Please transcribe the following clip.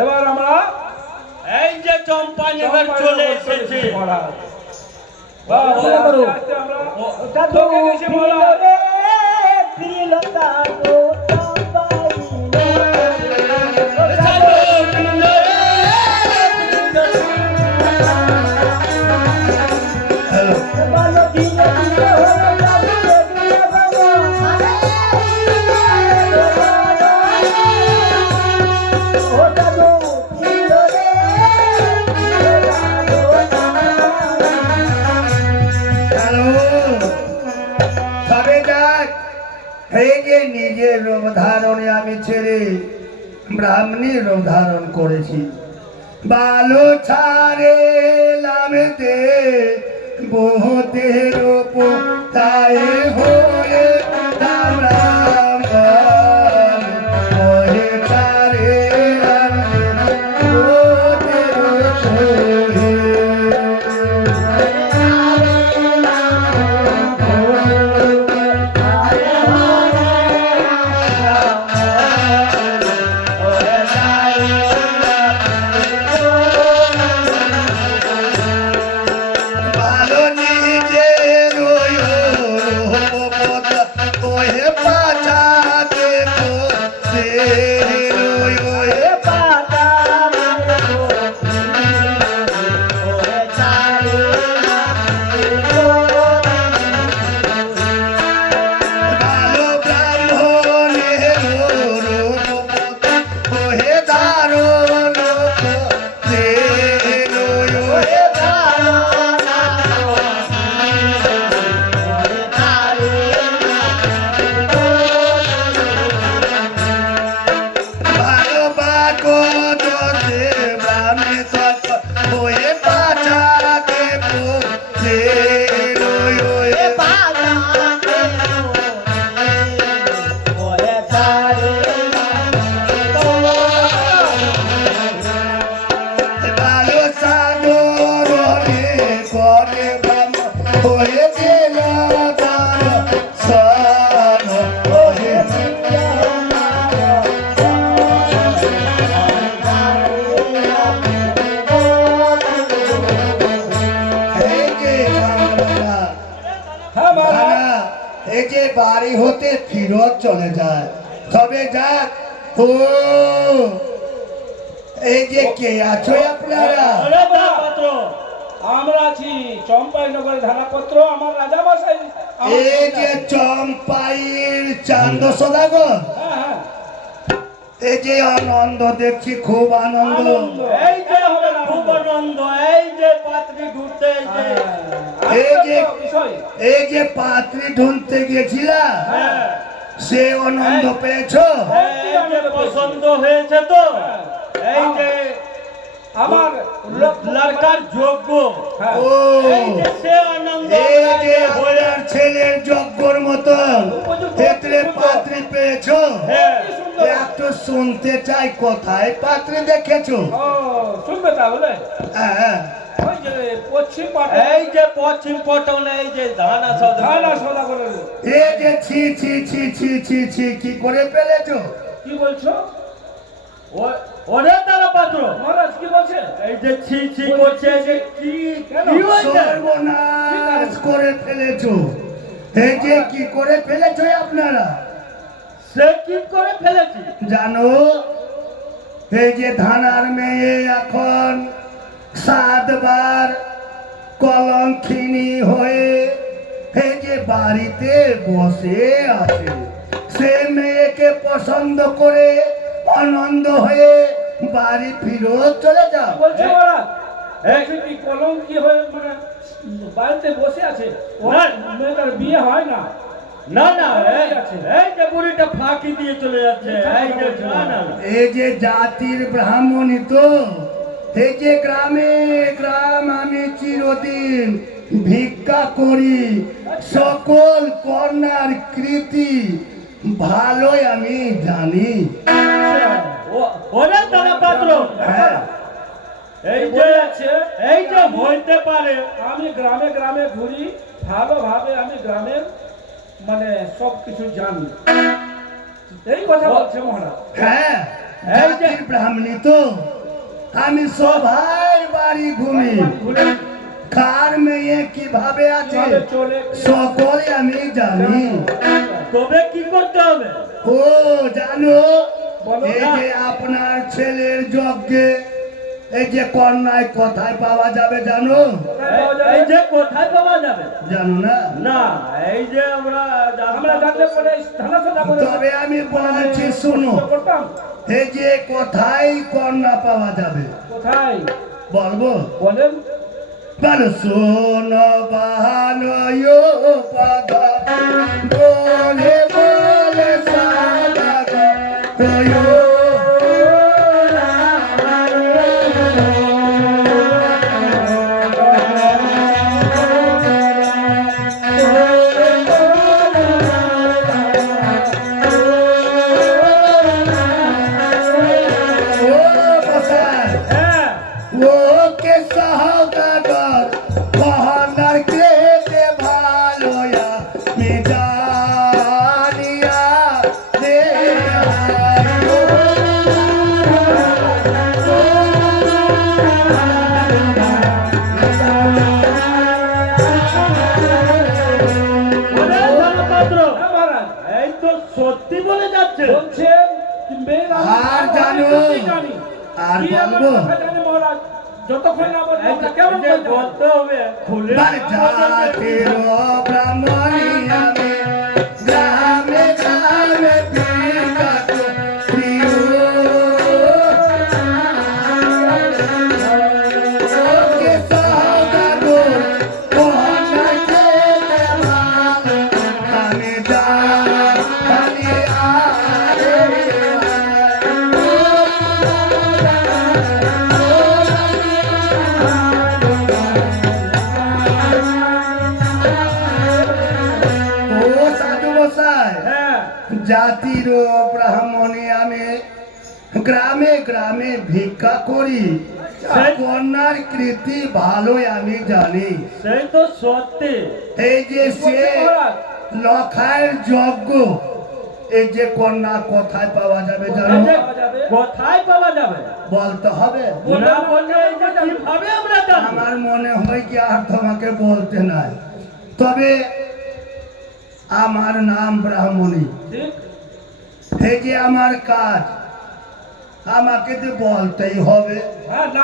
এবার আমরা এই যে চম্পা নেবার চলে এসেছে মহারাজ বাহ, আস্তে করো। আস্তে আমরা ওটা তো ঢোকে গেছি মহারাজ। প্রিয়তা গো তবে যাক, এই যে নিজের রূপ ধারণে আমি ছেড়ে ব্রাহ্মণী রূপ ধারণ করেছি, বালো ছাড়ে লামেতে বহুতে রূপ তাই হয়ে ব্রাহ্মণ হয়ে ছাড়ে লামেতে বহুতে রূপ হয়ে। ভালো নিজের ওহে পাঠাতে ওহে ভালো ব্রাহ্মণের রূপ ওহে দারুণ ওহে ভালো বাগো দোষে ব্রাহ্মণে তৎ ওহে পাঠাতে ওহে ভালো সাগর করে হয়ে গেল তার সান হয়ে এই যে ঝামেলা, হ্যাঁ মহারাজ ধানা, এই যে বাড়ি হতে ফিরত চলে যায়। তবে যাক, ও এই যে কে আছো আপনারা? ওরে পাত্র আমরা আছি চম্পাইনগরের ধারাপত্র আমার রাজা মশাই এই যে চম্পাইয়ের চান্দ সদাগর, হ্যাঁ হ্যাঁ এই যে আনন্দ দেখছি, খুব আনন্দ। আনন্দ। এই যে হবে খুব আনন্দ এই যে পাত্রী ঢুকতে এই যে বিষয় এই যে পাত্রী ঢুনতে গেছিলা, হ্যাঁ সে আনন্দ পেয়েছো? এই যে পছন্দ হয়েছে তো এই যে আমার লড়কার যোগ্য হ্যাঁ ও এই যে সে আনন্দ এই যে আপনার ছেলের যজ্ঞর মতন ক্ষেত্রে পাত্রী পেয়েছো? হ্যাঁ একটু শুনতে চাই, কোথায় পাত্রী দেখেছো? ও শুনবে তাহলে হ্যাঁ, ওই যে পশ্চিম পাটে এই যে পশ্চিম পটন এই যে ধান আসা ধানা সদা করে এই যে ছি ছি ছি ছি ছি ছি কি করে পেলেছো? কি বলছো ওরে তারা পাত্র মহারাজ কি বলছে এই যে ছি ছি করছে এই যে কি কেন? কি হয়েছে? সর্বনাশ করে ফেলেছো। এই যে কি করে ফেলেছো আপনারা? সে কি করে ফেলেছি জানো, এই যে ধানার মেয়ে এখন 7 বার কলঙ্কিনী হয়ে এই যে বাড়িতে বসে আছে, সে মেয়েকে পছন্দ করে আনন্দ হয়ে বাড়ি ফিরত চলে যাও। বলছো মহারাজ বলছে কি কলম কি হয়ে মানে বাড়িতে বসে আছে ওর মেয়েটার বিয়ে হয় না না না এই যে বুড়িটা ফাঁকি দিয়ে চলে যাচ্ছে এই যে না না না। এই যে জাতির ব্রাহ্মণী তো, এই যে গ্রামে গ্রাম আমি চিরদিন ভিক্ষা করি, সকল কর্ণার কৃতি ভালোই আমি জানি। ওরে তারা পাত্র হ্যাঁ, এই যে হইতে পারে আমি গ্রামে গ্রামে ঘুরি ভালোভাবে আমি গ্রামের মানে সব কিছু জানি এই কথা বলছে মহারাজ হ্যাঁ, এই যে জাতির ব্রাহ্মণী তো আমি সবাই বাড়ি ঘুমি ঘুরে কার মেয়ে কিভাবে আছে চলে চলে সকলে আমি জানি। তবে কি করতে হবে? ও জানো বলো। এই যে আপনার ছেলের যজ্ঞে এই যে কন্যায় কোথায় পাওয়া যাবে জানো? এই যে কোথায় পাওয়া যাবে? জানো না? না, এই যে আমরা আমরা জানলে পরে ধানাশোনা করে তবে আমি বলছি শুনো, করতাম। এই যে কোথায় কন্যা পাওয়া যাবে কোথায় বলবো? বলেন? বলো সোন বাহানয় পাগা বলে বলে সাদা গয় হ্যাঁ, ও কে সহদাগর বহনার কে দে ভালোয়া মিজানিয়া দে ওরে ধনপাত্র, হ্যাঁ মহারাজ এই তো সত্যি বলে যাচ্ছে। বলছেন কি মেয়ের আর জানো? জানি আর কি আমার বলবো? কথা জানে মহারাজ? যতক্ষণ না বলবো এই আমরা যে- কেমন এই যে বলতে হবে? বলতে হবে খুলে বার জাতির ব্রাহ্মণী আমি গ্রামে গ্রামে বিখ্যাত প্রিয় ওকে সহদাগর বহনার কে দে ভালো আমি জানি আরে ও সাধু মশাই হ্যাঁ, জাতির ব্রাহ্মণে আমি গ্রামে গ্রামে ভিক্ষা করি কন্যার কৃতি ভালোই আমি জানি। সেই তো সত্যি। এই যে সে মহারাজ লখায়ের যজ্ঞ এই যে কন্যা কোথায় পাওয়া যাবে জানো? এই যে পাওয়া যাবে? কোথায় পাওয়া যাবে? বলতে হবে? না বললে এই যে কিভাবে আমরা জানবো? আমার মনে হয় কি আর তোমাকে বলতে নাই, তবে আমার নাম ব্রাহ্মণী, ঠিক এই যে আমার কাজ আমাকে তো বলতেই হবে। হ্যাঁ নাম